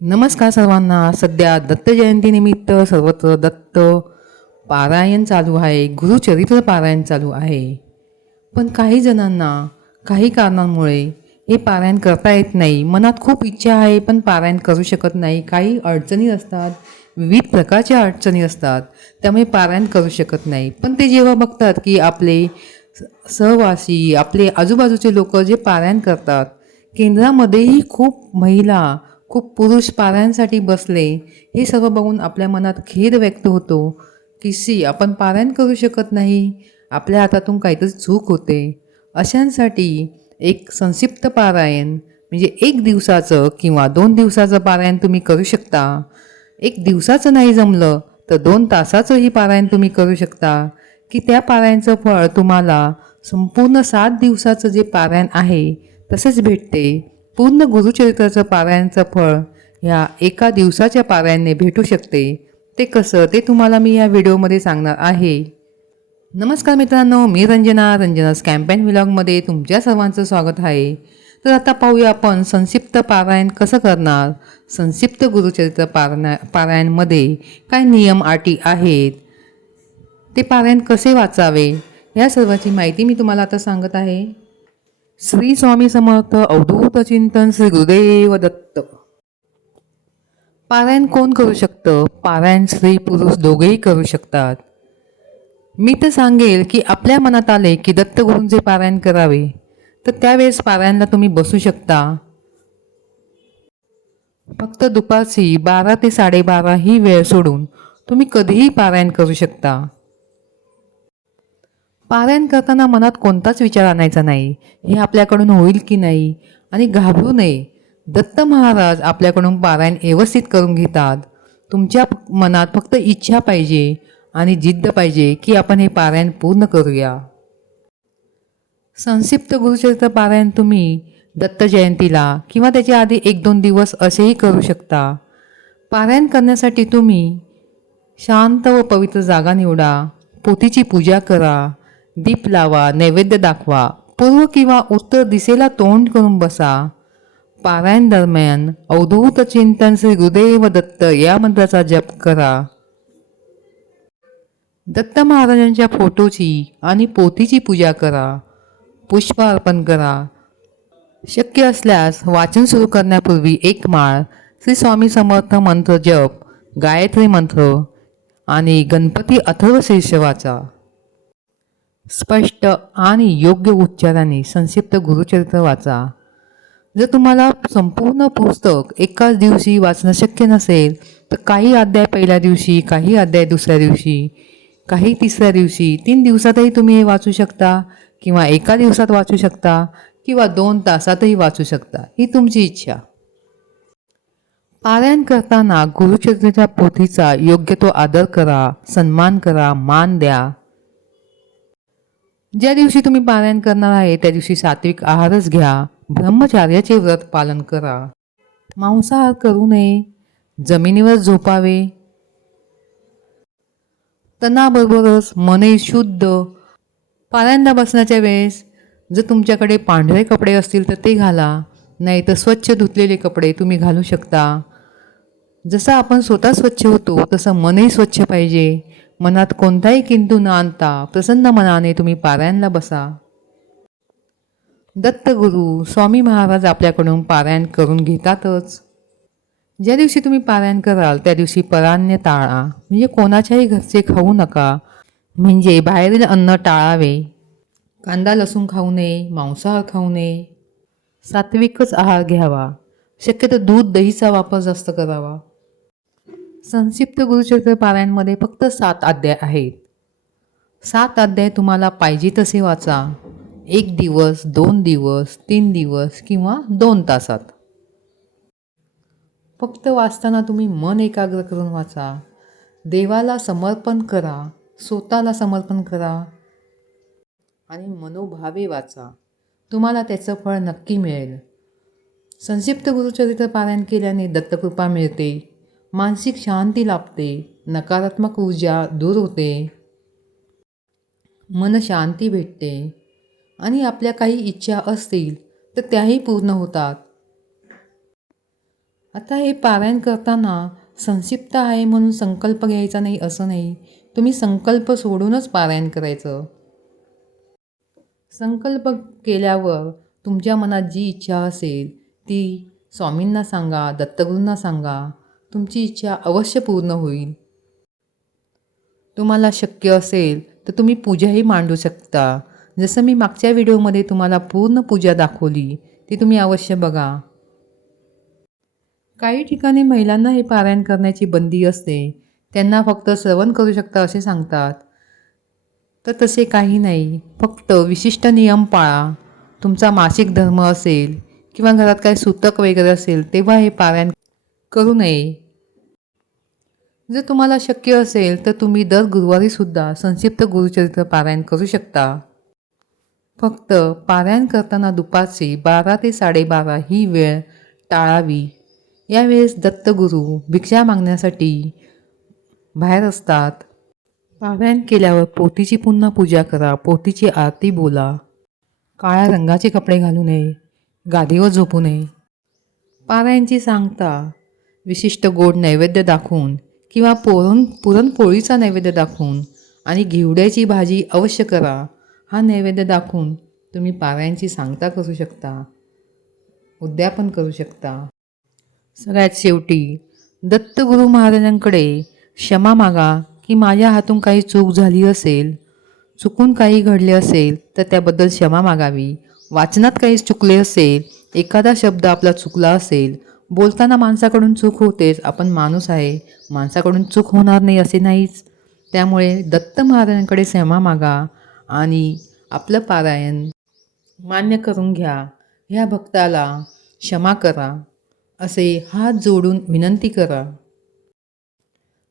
नमस्कार सर्वांना. सध्या दत्त जयंतीनिमित्त सर्वत्र दत्त पारायण चालू आहे, गुरुचरित्र पारायण चालू आहे. पण काही जणांना काही कारणांमुळे हे पारायण करता येत नाही. मनात खूप इच्छा आहे पण पारायण करू शकत नाही. काही अडचणी असतात, विविध प्रकारच्या अडचणी असतात, त्यामुळे पारायण करू शकत नाही. पण ते जेव्हा बघतात की आपले सहवासी, आपले आजूबाजूचे लोक जे पारायण करतात, केंद्रामध्येही खूप महिला, खूप पुरुष पारायणसाठी बसले, हे सर्व बघून आपल्या मनात खेद व्यक्त होतो की आपण पारायण करू शकत नाही, आपल्या हातातून काहीतरी चूक होते. अशांसाठी एक संक्षिप्त पारायण म्हणजे 1 दिवसाचं किंवा 2 दिवसाचं पारायण तुम्ही करू शकता. 1 दिवसाचं नाही जमलं तर 2 तासाचंही पारायण तुम्ही करू शकता, की त्या पारायणचं फळ तुम्हाला संपूर्ण 7 दिवसाचं जे पारायण आहे तसेच भेटते. पूर्ण गुरुचरित्राचं पारायणचं फळ ह्या 1 दिवसाच्या पारायणाने भेटू शकते. ते कसं ते तुम्हाला मी या व्हिडिओमध्ये सांगणार आहे. नमस्कार मित्रांनो, मी रंजना's कॅम्पेन व्लॉगमध्ये तुमच्या सर्वांचं स्वागत आहे. तर आता पाहूया आपण संक्षिप्त पारायण कसं करणार. संक्षिप्त गुरुचरित्र पारायणमध्ये काय नियम अटी आहेत, ते पारायण कसे वाचावे, या सर्वाची माहिती मी तुम्हाला आता सांगत आहे. श्री स्वामी समर्थ. अवधूत चिंतन. श्री गुरुदेव दत्त. पारायण कोण करू शकतं? पारायण स्त्री पुरुष दोघेही करू शकतात. मी तर सांगेल की आपल्या मनात आले की दत्तगुरूंचे पारायण करावे, तर त्यावेळेस पारायणला तुम्ही बसू शकता. फक्त दुपारची 12 ते 12:30 ही वेळ सोडून तुम्ही कधीही पारायण करू शकता. पारायण करताना मनात कोणताच विचार आणायचा नाही, हे आपल्याकडून होईल की नाही, आणि घाबरू नये. दत्त महाराज आपल्याकडून पारायण व्यवस्थित करून घेतात. तुमच्या मनात फक्त इच्छा पाहिजे आणि जिद्द पाहिजे की आपण हे पारायण पूर्ण करूया. संक्षिप्त गुरुचरित्र पारायण तुम्ही दत्त जयंतीला किंवा त्याच्या आधी 1-2 दिवस असेही करू शकता. पारायण करण्यासाठी तुम्ही शांत व पवित्र जागा निवडा. पोथीची पूजा करा, दीप लावा, नैवेद्य दाखवा, पूर्व किंवा उत्तर दिशेला तोंड करून बसा. पारायण दरम्यान अवधूत चिंतन श्री गुरुदेव दत्त या मंत्राचा जप करा. दत्त महाराजांच्या फोटोची आणि पोथीची पूजा करा. पुष्प अर्पण करा. शक्य असल्यास वाचन सुरू करण्यापूर्वी 1 माळ श्री स्वामी समर्थ मंत्र जप, गायत्री मंत्र आणि गणपती अथर्व शीर्ष वाचा. स्पष्ट आणि योग्य उच्चाराने संक्षिप्त गुरुचरित्र वाचा. जर तुम्हाला संपूर्ण पुस्तक एकाच दिवशी वाचणं शक्य नसेल तर काही अध्याय पहिल्या दिवशी, काही अध्याय दुसऱ्या दिवशी, काही तिसऱ्या दिवशी, 3 दिवसातही तुम्ही हे वाचू शकता, किंवा 1 दिवसात वाचू शकता, किंवा 2 तासातही वाचू शकता, ही तुमची इच्छा. पारायण करताना गुरुचरित्राच्या पोथीचा योग्य तो आदर करा, सन्मान करा, मान द्या. ज्या दिवशी तुम्ही पारायण करणार आहे त्या दिवशी सात्विक आहारच घ्या. ब्रह्मचार्याचे व्रत पालन करा. मांसाहार करू नये. जमिनीवर झोपावे. तणाबरोबरच मनही शुद्ध. पारायणला बसण्याच्या वेळेस जर तुमच्याकडे पांढरे कपडे असतील तर ते घाला, नाही तर स्वच्छ धुतलेले कपडे तुम्ही घालू शकता. जसं आपण स्वतः स्वच्छ होतो तसं मनही स्वच्छ पाहिजे. मनात कोणताही किंतु न आणता प्रसन्न मनाने तुम्ही पारायणला बसा. दत्तगुरू स्वामी महाराज आपल्याकडून पारायण करून घेतातच. ज्या दिवशी तुम्ही पारायण कराल त्या दिवशी परान्न टाळा, म्हणजे कोणाच्याही घरचे खाऊ नका, म्हणजे बाहेरील अन्न टाळावे. कांदा लसूण खाऊ नये, मांसाहार खाऊ नये, सात्विकच आहार घ्यावा. शक्यतो दूध दहीचा वापर जास्त करावा. संक्षिप्त गुरुचरित्र पारायणमध्ये फक्त 7 अध्याय आहेत. 7 अध्याय तुम्हाला पाहिजे तसे वाचा. 1 दिवस, 2 दिवस, 3 दिवस किंवा 2 तासात. फक्त वाचताना तुम्ही मन एकाग्र करून वाचा. देवाला समर्पण करा, स्वतःला समर्पण करा आणि मनोभावे वाचा. तुम्हाला त्याचं फळ नक्की मिळेल. संक्षिप्त गुरुचरित्र पारायण केल्याने दत्तकृपा मिळते, मानसिक शांती लाभते, नकारात्मक ऊर्जा दूर होते, मन शांती भेटते आणि आपल्या काही इच्छा असतील तर त्याही पूर्ण होतात. आता हे पारायण करताना संक्षिप्त आहे म्हणून संकल्प घ्यायचा नाही असं नाही. तुम्ही संकल्प सोडूनच पारायण करायचं. संकल्प केल्यावर तुमच्या मनात जी इच्छा असेल ती स्वामींना सांगा, दत्तगुरूंना सांगा. तुमची इच्छा अवश्य पूर्ण होईल. तुम्हाला शक्य असेल तर तुम्ही पूजाही मांडू शकता. जसं मी मागच्या व्हिडिओमध्ये तुम्हाला पूर्ण पूजा दाखवली ती तुम्ही अवश्य बघा. काही ठिकाणी महिलांना हे पारायण करण्याची बंदी असते. त्यांना फक्त श्रवण करू शकता असे सांगतात. तर तसे काही नाही. फक्त विशिष्ट नियम पाळा. तुमचा मासिक धर्म असेल किंवा घरात काही सूतक वगैरे असेल तेव्हा हे पारायण करू नये. जर तुम्हाला शक्य असेल तर तुम्ही दर गुरुवारीसुद्धा संक्षिप्त गुरुचरित्र पारायण करू शकता. फक्त पारायण करताना दुपारचे 12 ते 12:30 ही वेळ टाळावी. यावेळेस दत्तगुरू भिक्षा मागण्यासाठी बाहेर असतात. पारायण केल्यावर पोथीची पुन्हा पूजा करा. पोथीची आरती बोला. काळ्या रंगाचे कपडे घालू नये. गादीवर झोपू नये. पारायणची सांगता विशिष्ट गोड नैवेद्य दाखवून किंवा पुरणपोळीचा नैवेद्य दाखवून आणि घेवड्याची भाजी अवश्य करा. हा नैवेद्य दाखवून तुम्ही पारायणची सांगता करू शकता. उद्यापन करू शकता. सगळ्यात शेवटी दत्तगुरू महाराजांकडे क्षमा मागा की माझ्या हातून काही चूक झाली असेल, चुकून काही घडले असेल तर त्याबद्दल क्षमा मागावी. वाचनात काही चुकले असेल, एखादा शब्द आपला चुकला असेल, बोलताना माणसाकडून चूक होतेच. आपण माणूस आहे, माणसाकडून चूक होणार नाही असे नाहीच. त्यामुळे दत्त महाराजांकडे क्षमा मागा आणि आपलं पारायण मान्य करून घ्या. ह्या भक्ताला क्षमा करा असे हात जोडून विनंती करा.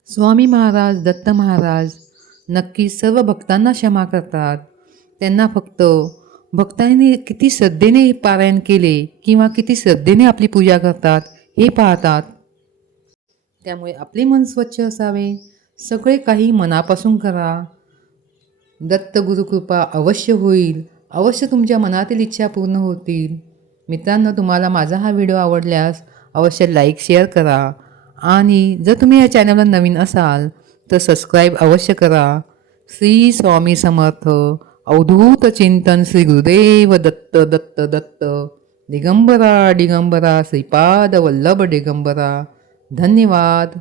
स्वामी महाराज, दत्त महाराज नक्की सर्व भक्तांना क्षमा करतात. त्यांना फक्त भक्तांनी किती श्रद्धेने पारायण केले किंवा किती श्रद्धेने आपली पूजा करतात हे पाहतात. त्यामुळे आपले मन स्वच्छ असावे. सगळे काही मनापासून करा. दत्त गुरुकृपा अवश्य होईल. अवश्य तुमच्या मनातील इच्छा पूर्ण होतील. मित्रांनो, तुम्हाला माझा हा व्हिडिओ आवडल्यास अवश्य लाईक शेअर करा आणि जर तुम्ही या चॅनलवर नवीन असाल तर सबस्क्राईब अवश्य करा. श्री स्वामी समर्थ. अवधूत चिंतन. श्री गुरुदेव दत्त. दत्त दत्त. दिगंबरा दिगंबरा. श्रीपाद वल्लभ दिगंबरा. धन्यवाद.